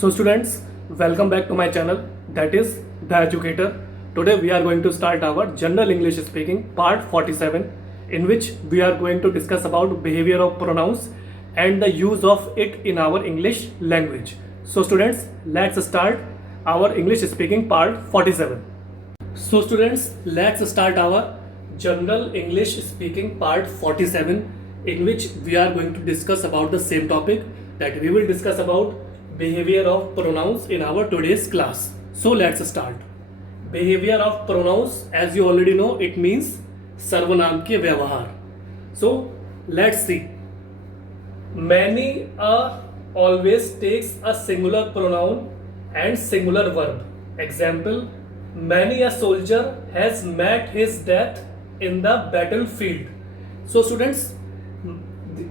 So students, welcome back to my channel, that is The Educator. Today we are going to start our General English Speaking part 47, in which we are going to discuss about behavior of pronouns and the use of it in our English language. So students, let's start our English Speaking part 47. So students, let's start our General English Speaking part 47, in which we are going to discuss about the same topic, that we will discuss about behavior of pronouns in our today's class. So let's start. Behavior of pronouns, as you already know, it means सर्वनाम के व्यवहार. So let's see. Many always takes a singular pronoun and singular verb. Example: many a soldier has met his death in the battlefield. So students,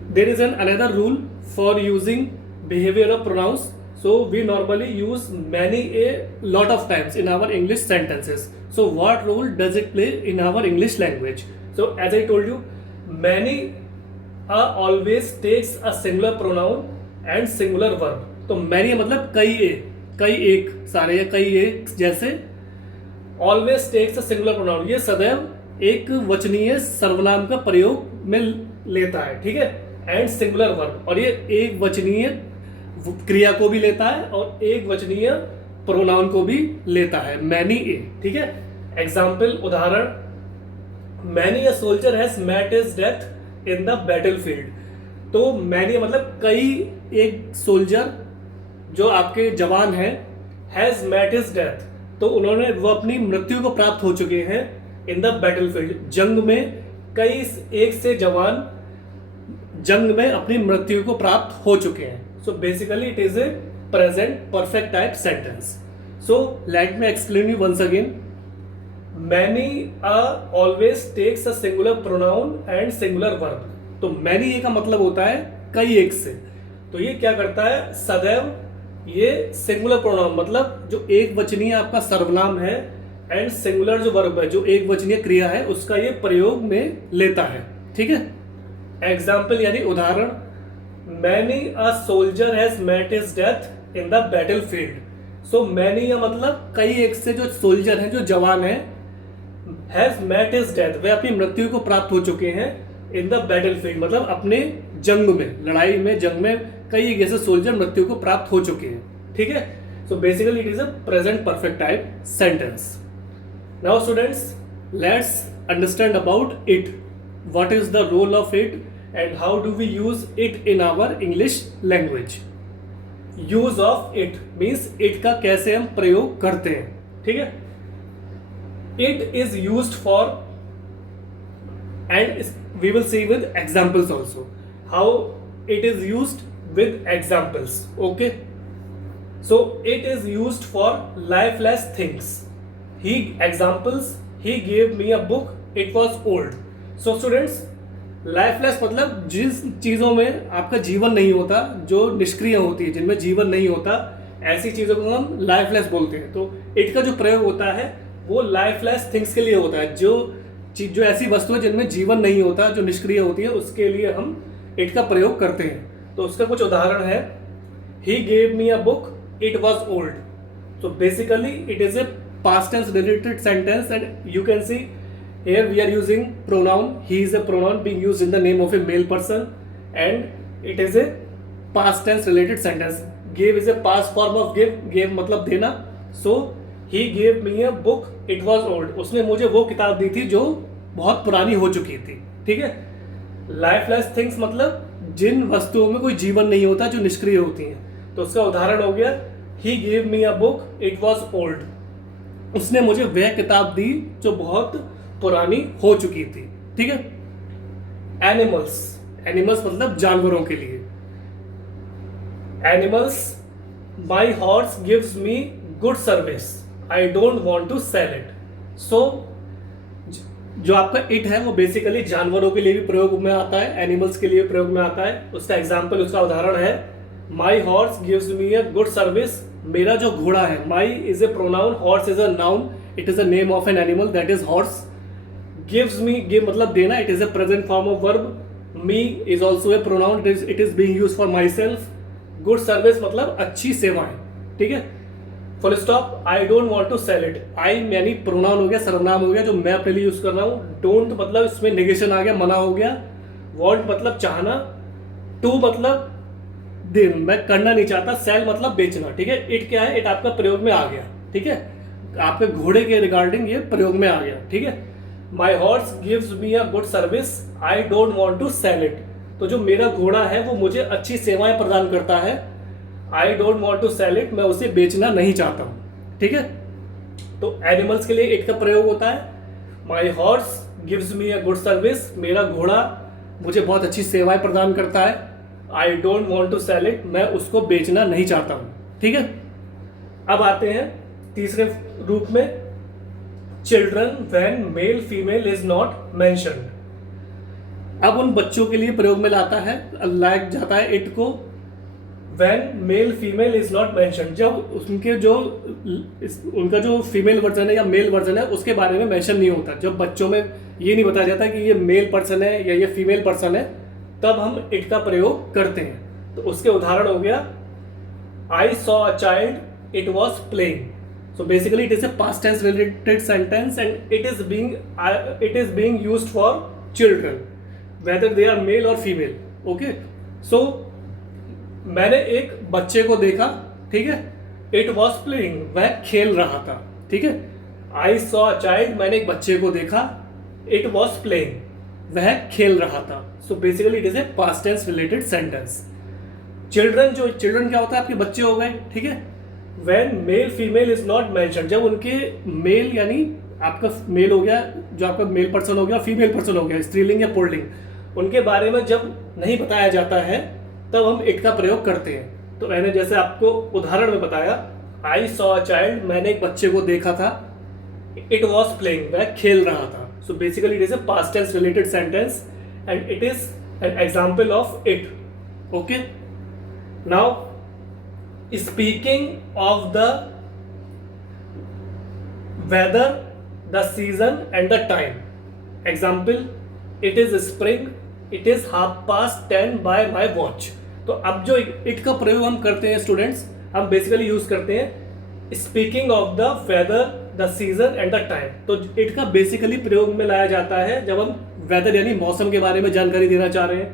there is another rule for using behavior of pronouns. So we normally use many a lot of times in our English sentences. So what role does it play in our English language? So as I told you, many always takes a singular pronoun and singular verb. तो many मतलब कई एक सारे या कई एक, जैसे always takes a singular pronoun, ये सदैव एक वचनीय सर्वनाम का प्रयोग में लेता है, ठीक है, एंड सिंगुलर वर्ब, और ये एक वचनीय क्रिया को भी लेता है और एक वचनीय प्रोनाउन को भी लेता है, मैनी ए, ठीक है. एग्जाम्पल, उदाहरण: many a soldier has met his death in the battlefield. तो मैनी मतलब कई एक सोल्जर जो आपके जवान हैं, हैज मेट हिज डेथ, तो उन्होंने वो अपनी मृत्यु को प्राप्त हो चुके हैं इन द बैटलफील्ड. जंग में कई एक से जवान जंग में अपनी मृत्यु को प्राप्त हो चुके हैं. So basically it is a present perfect type sentence. So let me explain you once again. Many always takes a singular pronoun and singular verb. तो many का मतलब होता है कई एक से. तो ये क्या करता है, सदैव ये सिंगुलर प्रोनाउन मतलब जो एक वचनीय आपका सर्वनाम है एंड सिंगुलर जो वर्ब है, जो एक वचनीय क्रिया है, उसका ये प्रयोग में लेता है, ठीक है. एग्जाम्पल यानी उदाहरण: Many a soldier has met his death in the battlefield. So many या मतलब कई एक से जो सोल्जर हैं, जो जवान हैं, has met his death, वे अपनी मृत्यु को प्राप्त हो चुके हैं in the battlefield, मतलब अपने जंग में, लड़ाई में, जंग में कई एक ऐसे सोल्जर मृत्यु को प्राप्त हो चुके हैं, ठीक है. So basically it is a present perfect type sentence. Now students, let's understand about it. What is the role of it and how do we use it in our English language? Use of it means it का कैसे हम प्रयोग करते हैं, ठीक है. It is used for, and we will see with examples also how it is used with examples. Okay, so it is used for lifeless things. He gave me a book, it was old. So students, lifeless मतलब जिस चीज़ों में आपका जीवन नहीं होता, जो निष्क्रिय होती है, जिनमें जीवन नहीं होता, ऐसी चीज़ों को हम लाइफलेस बोलते हैं. तो इट का जो प्रयोग होता है वो लाइफलेस थिंग्स के लिए होता है. जो ऐसी वस्तुएं जिनमें जीवन नहीं होता, जो निष्क्रिय होती है, उसके लिए हम इट का प्रयोग करते हैं. तो उसका कुछ उदाहरण है: he gave me a book, it was old. So basically it is a past tense related sentence and you can see here we are using pronoun. He is a pronoun being used in the name of a male person and it is a past tense related sentence. Gave is a past form of give. Gave मतलब देना. So he gave me a book, it was old. उसने मुझे वो किताब दी थी जो बहुत पुरानी हो चुकी थी, ठीक है. Lifeless things मतलब जिन वस्तुओं में कोई जीवन नहीं होता, जो निष्क्रिय होती हैं. तो उसका उदाहरण हो गया: he gave me a book, it was old. उसने मुझे वह किताब दी जो बहुत पुरानी हो चुकी थी, ठीक है. एनिमल्स मतलब जानवरों के लिए. Animals: my horse gives me good service, I don't want to sell it. So जो आपका इट है वो बेसिकली जानवरों के लिए भी प्रयोग में आता है, एनिमल्स के लिए प्रयोग में आता है. उसका एग्जाम्पल, उसका उदाहरण है: my horse gives me a good service. मेरा जो घोड़ा है, my is a pronoun, horse is a noun, it is a name of an animal, that is horse. gives me, give मतलब देना, it is a present form of verb. Me is also a pronoun, it is being used for myself. Good service मतलब अच्छी सेवाएं, ठीक है, full stop. I don't want to sell it, I यानी pronoun हो गया, सर्वनाम हो गया जो मैं अपने लिए यूज कर रहा हूँ। डोंट मतलब इसमें नेगेशन आ गया, मना हो गया। वांट मतलब चाहना, टू मतलब दिन मैं करना नहीं चाहता, सेल मतलब बेचना, ठीक है। इट क्या है, इट आपका प्रयोग में आ गया, ठीक है, आपके घोड़े के रिगार्डिंग ये प्रयोग में आ गया, ठीक है। My horse gives me a good service, I don't want to sell it, तो जो मेरा घोड़ा है वो मुझे अच्छी सेवाएं प्रदान करता है, I don't want to sell it, मैं उसे बेचना नहीं चाहता हूं, ठीक है। तो एनिमल्स के लिए इट का प्रयोग होता है, my horse gives me a good service, मेरा घोड़ा मुझे बहुत अच्छी सेवाएं प्रदान करता है, I don't want to sell it, मैं उसको बेचना नहीं चाहता हूं, ठीक है। अब आते हैं तीसरे रूप में, children when male female is not mentioned. अब उन बच्चों के लिए प्रयोग में लाता है, लायक जाता है इट को, when male female is not mentioned, जब उनका जो फीमेल वर्जन है या मेल वर्जन है उसके बारे में मेंशन नहीं होता, जब बच्चों में ये नहीं बताया जाता कि ये मेल पर्सन है या ये फीमेल पर्सन है, तब हम इट का प्रयोग करते हैं। तो उसके उदाहरण हो गया, I saw a child it was playing, so basically it is a past tense related sentence and it is being used for children whether they are male और फीमेल, ओके। सो मैंने एक बच्चे को देखा, ठीक है, इट वॉज प्लेइंग, वह खेल रहा था, ठीक है। आई सॉ अ चाइल्ड, मैंने एक बच्चे को देखा, इट वॉज प्लेइंग, वह खेल रहा था, so basically it is a past tense related sentence. Children क्या होता है, आपके बच्चे हो गए, ठीक है। When male female is not mentioned, जब उनके मेल यानी आपका मेल हो गया, जो आपका मेल पर्सन हो गया, फीमेल पर्सन हो गया, स्त्रीलिंग या पुल्लिंग, उनके बारे में जब नहीं बताया जाता है तब हम इट का प्रयोग करते हैं। तो मैंने जैसे आपको उदाहरण में बताया, आई सॉ अ चाइल्ड, मैंने एक बच्चे को देखा था, इट वॉज प्लेइंग, वह खेल रहा था, so basically it is a past tense related sentence and it is an example of it, okay. Now speaking of the weather, the season and the time, example, it is spring, it is 10:30 by my watch. तो अब जो it का प्रयोग हम करते हैं students, हम basically use करते हैं speaking of the weather, the season and the time. तो इट का बेसिकली प्रयोग में लाया जाता है जब हम वेदर यानी मौसम के बारे में जानकारी देना चाह रहे हैं,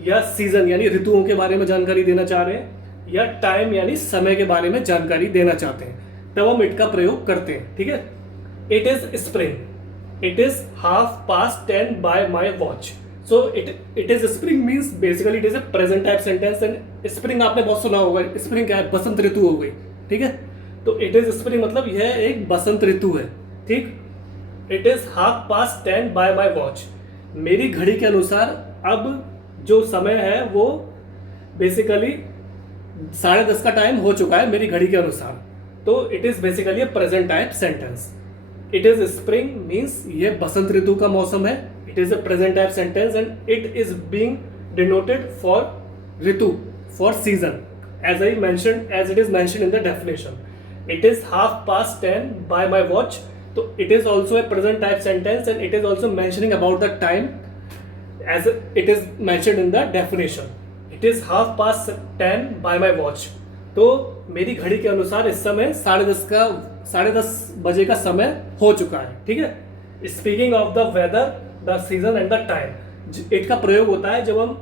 या सीजन यानी ऋतुओं के बारे में जानकारी देना चाह रहे हैं, या टाइम यानी समय के बारे में जानकारी देना चाहते हैं, तब हम इट का प्रयोग करते हैं, ठीक है। It is spring, it is 10:30 by my watch, so it is spring means basically it is A present type sentence and spring आपने बहुत सुना होगा, स्प्रिंग क्या है, बसंत ऋतु हो गई, ठीक है। तो इट इज स्प्रिंग मतलब यह एक बसंत ऋतु है, ठीक। It is 10:30 by my watch, मेरी घड़ी के अनुसार अब जो समय है वो बेसिकली 10:30 का टाइम हो चुका है मेरी घड़ी के अनुसार, तो it is basically A present type sentence. It is spring means ये बसंत ऋतु का मौसम है, it is a present type sentence and it is being denoted for Ritu, for season, as it is mentioned in the definition. It is 10:30 by my watch, so it is also a present type sentence and it is also mentioning about the time as it is mentioned in the definition. It is 10:30 by my watch. तो मेरी घड़ी के अनुसार इस समय 10:30 बजे का समय हो चुका है, ठीक है। Speaking of the weather, the season and the time, it का प्रयोग होता है जब हम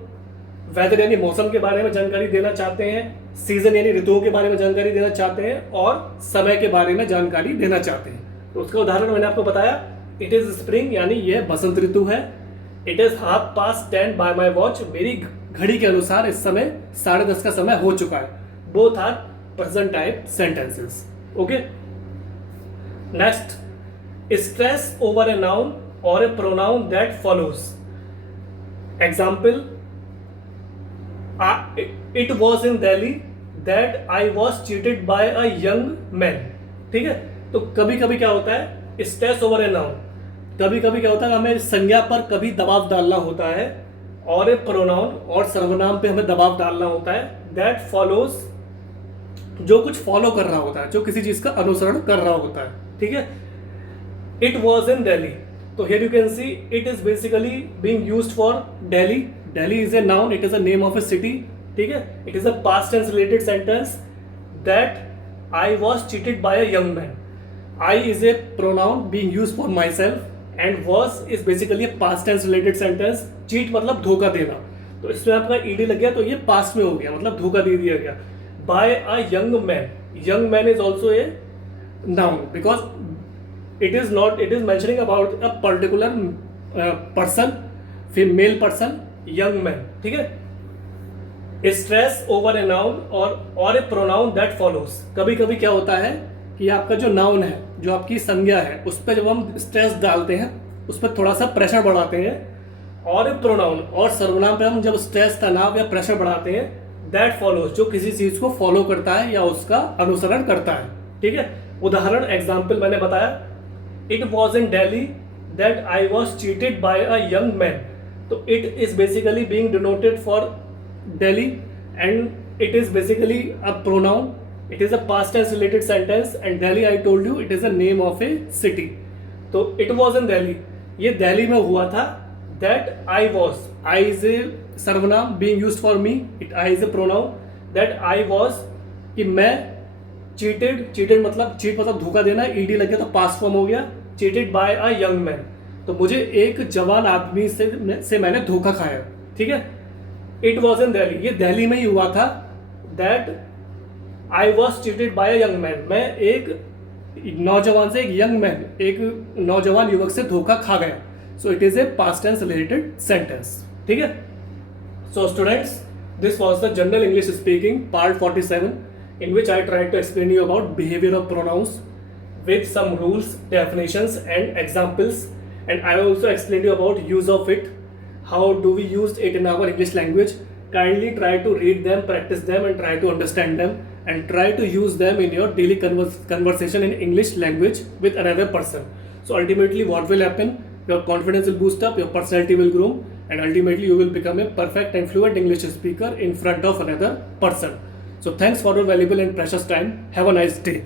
वेदर यानी मौसम के बारे में जानकारी देना चाहते हैं, सीजन यानी ऋतुओं के बारे में जानकारी देना चाहते हैं, और समय के बारे में जानकारी देना चाहते हैं। तो उसका उदाहरण मैंने आपको बताया, इट इज स्प्रिंग यानी यह बसंत ऋतु है, it is 10:30 by my watch, मेरी घड़ी के अनुसार इस समय 10:30 का समय हो चुका है। Both are present type sentences, okay. Next, stress over a noun और a pronoun that follows, example, it was in Delhi that I was cheated by a young man, ठीक है। तो कभी कभी क्या होता है, स्ट्रेस ओवर ए नाउन, कभी कभी क्या होता है हमें संज्ञा पर कभी दबाव डालना होता है, और ए प्रोनाउन और सर्वनाम पे हमें दबाव डालना होता है, दैट फॉलोज, जो कुछ फॉलो कर रहा होता है, जो किसी चीज का अनुसरण कर रहा होता है, ठीक है। इट वॉज इन दिल्ली, तो here you can see it is basically being used for Delhi. Delhi is a noun, it is a name of a city, ठीक है। It is a past tense related sentence that I was cheated by a young man. I is a pronoun being used for myself and was is basically a past tense related sentence. Cheat मतलब धोखा देना, तो इसमें आपका ed लग गया तो ये past में हो गया, मतलब धोखा दे दिया गया. By a young man. Young man is also a noun because it is mentioning about a particular person, female person, young man. ठीक है. स्ट्रेस ओवर ए नाउन और ए प्रोनाउन दैट फॉलोज. कभी कभी क्या होता है कि आपका जो नाउन है, जो आपकी संज्ञा है, उस पर जब हम स्ट्रेस डालते हैं, उस पर थोड़ा सा प्रेशर बढ़ाते हैं, और ए प्रोनाउन और सर्वनाम पे हम जब स्ट्रेस, तनाव या प्रेशर बढ़ाते हैं, दैट फॉलोज, जो किसी चीज को फॉलो करता है या उसका अनुसरण करता है. ठीक है. उदाहरण एग्जाम्पल मैंने बताया, it was in Delhi that I was cheated by a young man. तो it is basically being denoted for Delhi and it is basically a pronoun. It is a past tense related sentence and Delhi, I told you, it is a name of a city. तो it was in Delhi, ये दिल्ली में हुआ था. That I was, I is a सर्वनाम being used for me. I is a pronoun. That I was, कि मैं cheated मतलब cheat मतलब धोखा देना, ed लग गया तो past form हो गया. Cheated by a young man, तो मुझे एक जवान आदमी से मैंने धोखा खाया. ठीक है. इट वॉज इन दिल्ली, ये दिल्ली में ही हुआ था. That I was cheated by a young man, मैं एक नौजवान से, एक यंग मैन, एक नौजवान युवक से धोखा खा गया. So it is a past tense related sentence. ठीक है. So students, this was the general English speaking part 47 in which I tried to explain you about behavior of pronouns with some rules, definitions and examples, and I also explained you about use of it. How do we use it in our English language? Kindly try to read them, practice them and try to understand them, and try to use them in your daily conversation in English language with another person. So ultimately what will happen? Your confidence will boost up, your personality will grow, and ultimately you will become a perfect and fluent English speaker in front of another person. So thanks for your valuable and precious time. Have a nice day.